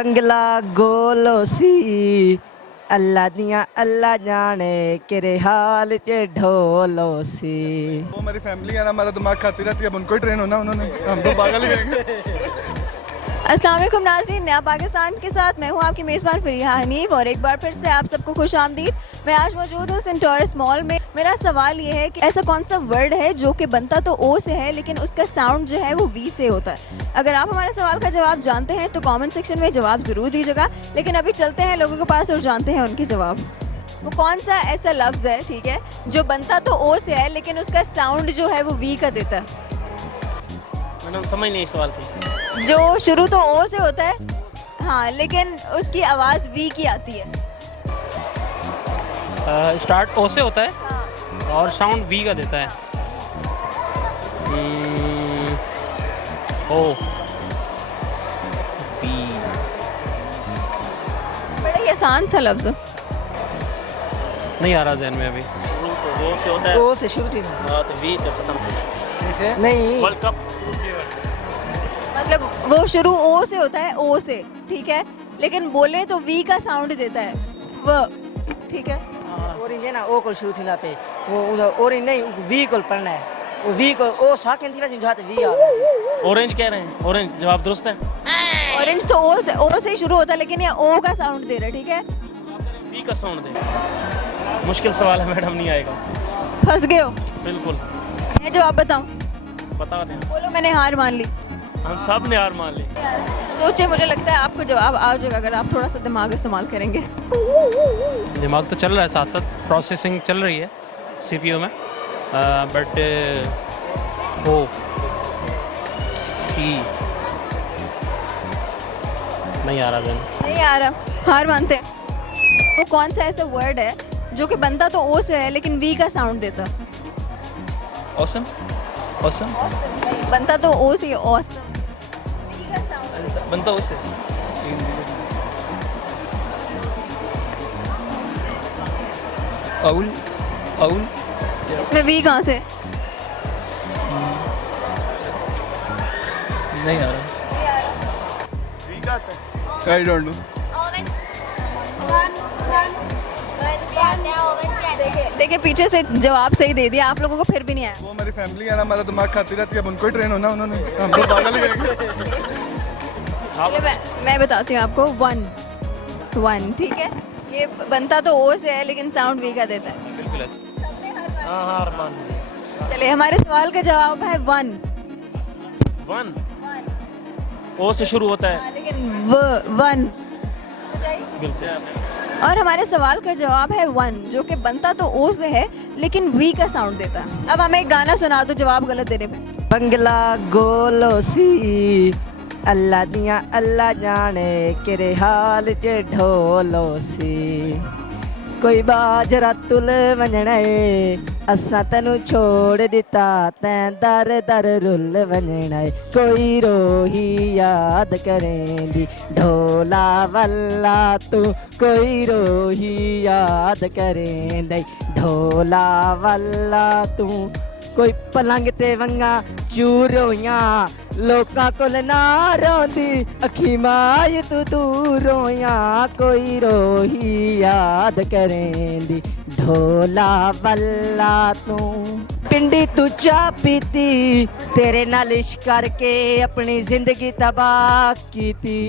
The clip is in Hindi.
बंगला गोलो सी अल्लाह दियां अल्लाह जाने किरे हाल च ढोलो सी। वो हमारी फैमिली है ना, हमारा दिमाग खाती रहती है, अब उनको ही ट्रेन होना उन्होंने, हम तो पागल ही रहेंगे। अस्सलाम वालेकुम नाज़रीन, नया पाकिस्तान के साथ मैं हूँ आपकी मेज़बान फरीहा हनीफ और एक बार फिर से आप सबको खुश आमदीद। मैं आज मौजूद हूँ सेंटोरस मॉल में। मेरा सवाल ये है कि ऐसा कौन सा वर्ड है जो कि बनता तो ओ से है लेकिन उसका साउंड जो है वो वी से होता है। अगर आप हमारे सवाल का जवाब जानते हैं तो कमेंट सेक्शन में जवाब ज़रूर दीजिएगा, लेकिन अभी चलते हैं लोगों के पास और जानते हैं उनके जवाब। वो कौन सा ऐसा लफ्ज़ है, ठीक है, जो बनता तो ओ से है लेकिन उसका साउंड जो है वो वी का देता है। मैडम समझ नहीं सवाल की। जो शुरू तो ओ से होता है, हाँ, लेकिन उसकी आवाज़ वी की आती है। स्टार्ट ओ से होता है और साउंड वी का देता है। O V. बड़ा ही आसान सा लफ्ज़ है। नहीं आ रहा जहन में अभी। तो वो से होता है। ओ से शुरू थी हाँ तो वी तो खत्म। नहीं, वर्ल्ड कप। मतलब वो शुरू ओ से होता है, ओ से, ठीक है, लेकिन बोले तो वी का साउंड देता है वो, ठीक है। ऑरेंज है ना, ओ को शुरू थी ना पे वो ऑरेंज नहीं, वी को पढ़ना है। वो वी को ओ साकिन थी वैसे जो हाथ वी आ रहा है। ऑरेंज कह रहे हैं, ऑरेंज जवाब दुरुस्त है। ऑरेंज तो ओ से शुरू होता है लेकिन ये ओ का साउंड दे रहा है, ठीक है। वी का साउंड दे। मुश्किल सवाल है मैडम, नहीं आएगा। फंस गए हो। बिल्कुल। मैं जवाब बताऊं? बता दें। बोलो मैंने हार मान ली। हम सब ने हार मान ली। सोचे, मुझे लगता है आपको जवाब आ जाएगा अगर आप थोड़ा सा दिमाग इस्तेमाल करेंगे। दिमाग तो चल रहा है, साथ साथ प्रोसेसिंग चल रही है सीपीयू में, बट ओ सी नहीं आ रहा जहन। नहीं आ रहा, हार मानते हैं। वो कौन सा ऐसा वर्ड है जो कि बनता तो ओ से है लेकिन वी का साउंड देता है? ऑसम। ऑसम बनता तो ओ से, ऑसम, वी का साउंड। बनता उसे। अउल अउल इसमें वी कहाँ से? नहीं आ रहा। I don't know. देखिए पीछे से जवाब सही दे दिया, आप लोगों को फिर भी नहीं आया। वो हमारी फैमिली है ना, हमारा दिमाग खाती रहती है, अब उनको ही ट्रेन होना उन्होंने, हम तो पागल ही रहेंगे। चलिए मैं बताती हूँ आपको। वन, ठीक है, ये बनता तो ओ से है लेकिन साउंड वी का देता है। बिल्कुल ऐसे। हाँ हार मान ली। चलिए हमारे सवाल का जवाब है वन। वन ओ से शुरू होता है। हाँ, लेकिन वन। बिल्कुल। और हमारे सवाल का जवाब है वन, जो कि बनता तो ओ से है लेकिन वी का साउंड देता है। अब हमें एक गाना सुना दो जवाब गलत देने पे। बंगला गोलो सी अल्लाह दियां अल्लाह जाने किरे हाल च ढोलो सी। कोई बाजरा तुल वंजना है असां तेनू छोड़ दिता तैं दर दर रुल वंजना है। कोई रोही याद करेंदी ढोला वल्ला तू, कोई रोही याद करेंदी ढोला वल्ला तू। कोई पलंग ते वंगा चूर होइयां लोकां कोल ना रोंदी अखी माय तू दूर होइयां। कोई रोही याद करेंदी ढोला वल्ला तू। पिंडी तू चाह पीती तेरे नाल इश्क करके अपनी जिंदगी तबाह कीती।